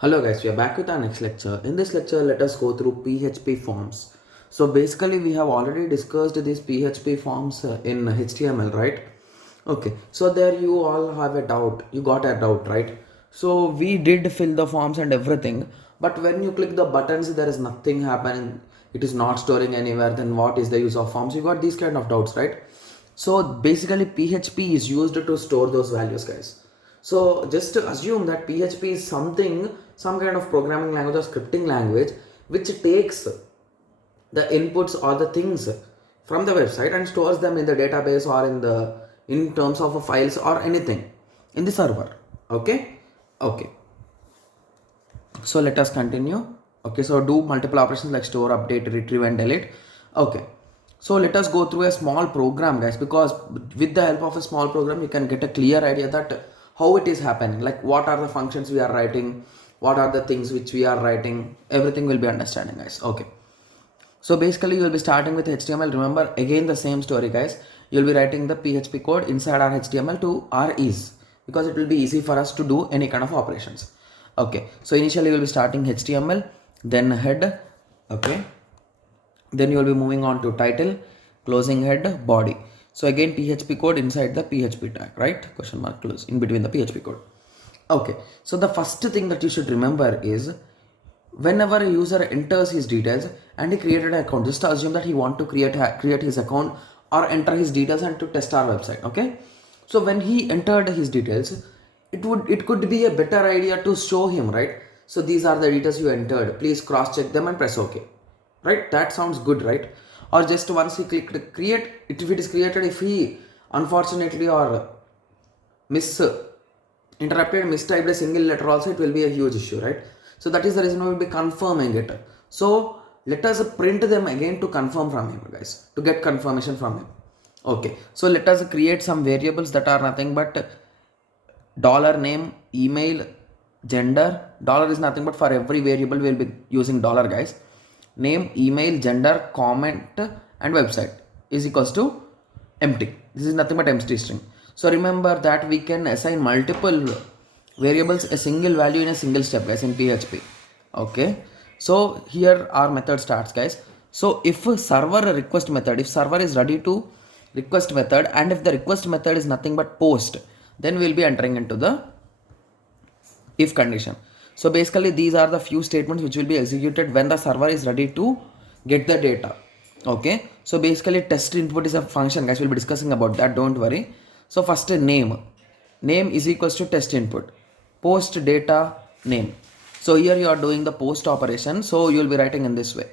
Hello guys, we are back with our next lecture. In this lecture, let us go through PHP forms. So basically, we have already discussed these PHP forms in HTML, right? Okay, so there you all have a doubt. You got a doubt, right? So we did fill the forms and everything, but when you click the buttons, there is nothing happening. It is not storing anywhere. Then what is the use of forms? You got these kind of doubts, right? So basically, PHP is used to store those values, guys. So just to assume that PHP is something, some kind of programming language or scripting language, which takes the inputs or the things from the website and stores them in the database or in terms of files or anything in the server. Okay. Okay, so let us continue. Okay, so do multiple operations like store, update, retrieve and delete. Okay, so let us go through a small program, guys, because with the help of a small program you can get a clear idea that how it is happening, like what are the functions we are writing, what are the things which we are writing, everything will be understanding, guys. Okay, so basically you will be starting with HTML. Remember again the same story, guys. You'll be writing the PHP code inside our HTML to our ease, because it will be easy for us to do any kind of operations. Okay, so initially you will be starting HTML, then head. Okay, then you will be moving on to title, closing head, body. So again PHP code inside the PHP tag, right? Question mark close in between the PHP code. Okay, so the first thing that you should remember is whenever a user enters his details and he created an account, just assume that he want to create his account or enter his details and to test our website. Okay, so when he entered his details, it could be a better idea to show him, right? So these are the details you entered, please cross check them and press OK, right? That sounds good, right? Or just once he clicked create, if it is created, if he unfortunately or miss interrupted, mistyped a single letter also, it will be a huge issue, right? So that is the reason we will be confirming it. So let us print them again to confirm from him, guys, to get confirmation from him. Okay, so let us create some variables that are nothing but dollar name, email, gender. Dollar is nothing but for every variable we'll be using dollar, guys. Name, email, gender, comment and website is equals to empty. This is nothing but empty string. So remember that we can assign multiple variables a single value in a single step, guys, in PHP. Okay, so here our method starts, guys. So if a server request method, if server is ready to request method, and if the request method is nothing but post, then we'll be entering into the if condition. So basically these are the few statements which will be executed when the server is ready to get the data. Okay, so basically test input is a function, guys. We'll be discussing about that, don't worry. So first name is equals to test input, post data name. So here you are doing the post operation, so you will be writing in this way.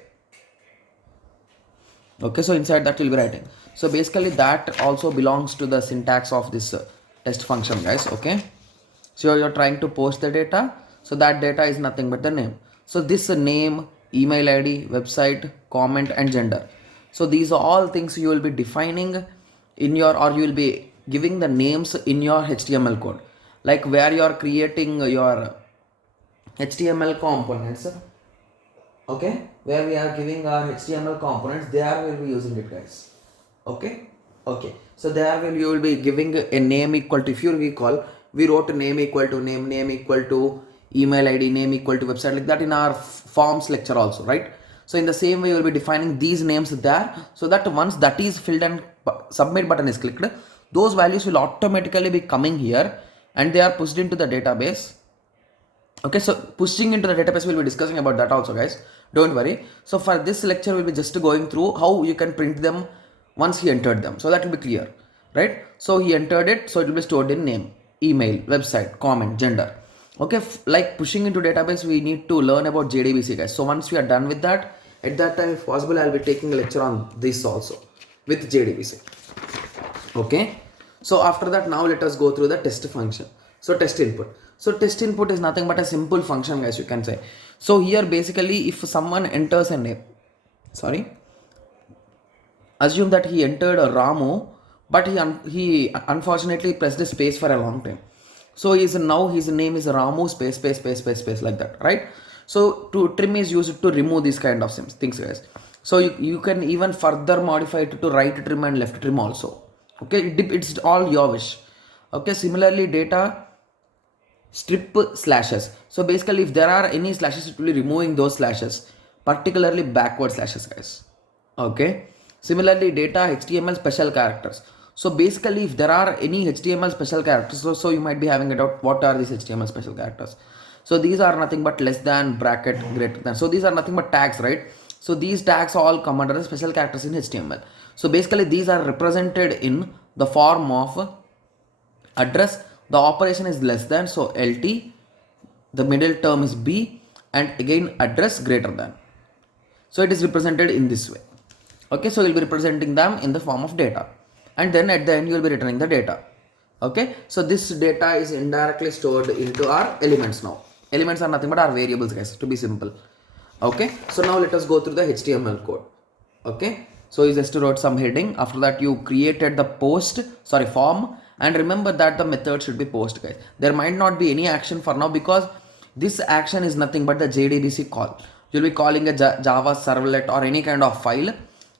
Okay, so inside that you'll be writing. So basically that also belongs to the syntax of this test function, guys. Okay, so you're trying to post the data, so that data is nothing but the name. So this name, email ID, website, comment and gender. So these are all things you will be defining in your, or you will be giving the names in your HTML code, like where you are creating your HTML components. Okay, where we are giving our HTML components, there we'll be using it, guys. Okay, okay, so there you will be giving a name equal to, if you recall, we wrote name equal to name, name equal to email ID, name equal to website, like that in our forms lecture also, right? So in the same way, we will be defining these names there, so that once that is filled and submit button is clicked, those values will automatically be coming here and they are pushed into the database. Okay, so pushing into the database, we'll be discussing about that also, guys, don't worry. So for this lecture we'll be just going through how you can print them once he entered them, so that will be clear, right? So he entered it, so it will be stored in name, email, website, comment, gender. Okay, like pushing into database, we need to learn about JDBC, guys. So once we are done with that, at that time if possible I'll be taking a lecture on this also with JDBC. Okay, so after that, now let us go through the test function. So test input, so test input is nothing but a simple function, guys, you can say. So here basically if someone enters a name, sorry, assume that he entered a Ramu, but he unfortunately pressed the space for a long time. So now his name is Ramu space space space space space, like that, right? So to trim is used to remove these kind of things, guys. So you can even further modify it to right trim and left trim also. Okay, it's all your wish. Okay, similarly data strip slashes. So basically if there are any slashes, it will be removing those slashes, particularly backward slashes, guys. Okay. Similarly, data HTML special characters. So basically if there are any HTML special characters, so you might be having a doubt, what are these HTML special characters? So these are nothing but less than, bracket, greater than. So these are nothing but tags, right? So these tags all come under the special characters in HTML. So basically these are represented in the form of address. The operation is less than, so LT, the middle term is B, and again address greater than. So it is represented in this way. Okay, so you'll be representing them in the form of data, and then at the end you will be returning the data. Okay, so this data is indirectly stored into our elements now. Elements are nothing but our variables, guys, to be simple. Okay, so now let us go through the HTML code. Okay, so you just wrote some heading. After that you created the form, and remember that the method should be post, guys. There might not be any action for now because this action is nothing but the JDBC call. You'll be calling a Java servlet or any kind of file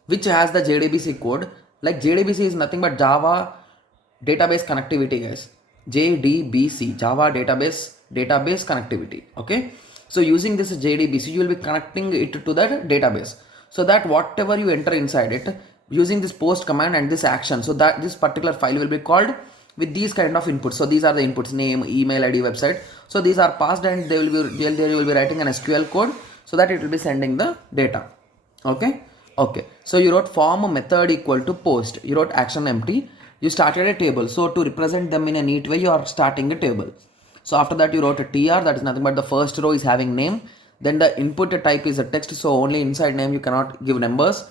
which has the JDBC code. Like JDBC is nothing but Java database connectivity, guys. JDBC, Java database connectivity. Okay, so using this JDBC you will be connecting it to that database, so that whatever you enter inside it using this post command and this action, so that this particular file will be called with these kind of inputs. So these are the inputs: name, email ID, website. So these are passed, and they will be there. You will be writing an SQL code so that it will be sending the data. Okay. Okay, so you wrote form method equal to post. You wrote action empty. You started a table. So to represent them in a neat way, you are starting a table. So after that you wrote a tr, that is nothing but the first row is having name. Then the input type is a text. So only inside name you cannot give numbers.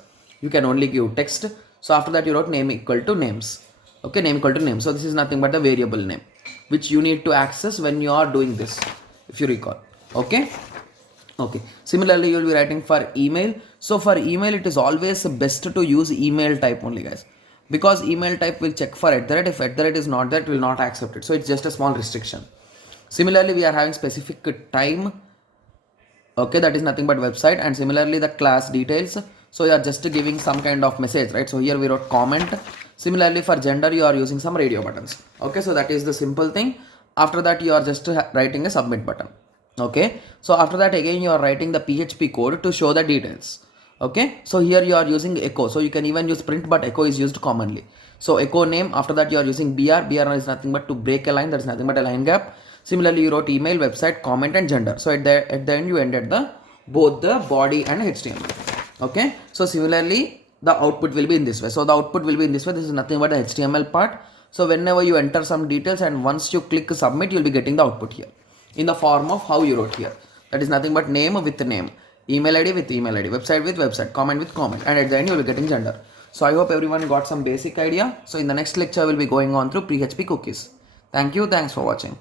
You can only give text. So after that you wrote name equal to names. Okay, name equal to name. So this is nothing but the variable name which you need to access when you are doing this, if you recall. Okay. Okay, similarly you will be writing for email. So for email it is always best to use email type only, guys, because email type will check for @. If @ is not there, it will not accept it. So it's just a small restriction. Similarly we are having specific time. Okay, that is nothing but website. And similarly the class details, so you are just giving some kind of message, right? So here we wrote comment. Similarly for gender you are using some radio buttons. Okay, so that is the simple thing. After that you are just writing a submit button. Okay, so after that again you are writing the PHP code to show the details. Okay, so here you are using echo. So you can even use print, but echo is used commonly. So echo name. After that you are using BR is nothing but to break a line, that is nothing but a line gap. Similarly you wrote email, website, comment, and gender. So at the end you ended both the body and HTML. Okay, so similarly the output will be in this way. So the output will be in this way. This is nothing but the HTML part. So whenever you enter some details and once you click submit, you will be getting the output here in the form of how you wrote here. That is nothing but name with name, email ID with email ID, website with website, comment with comment, and at the end you will be getting gender. So I hope everyone got some basic idea. So in the next lecture we'll be going on through PHP cookies. Thank you. Thanks for watching.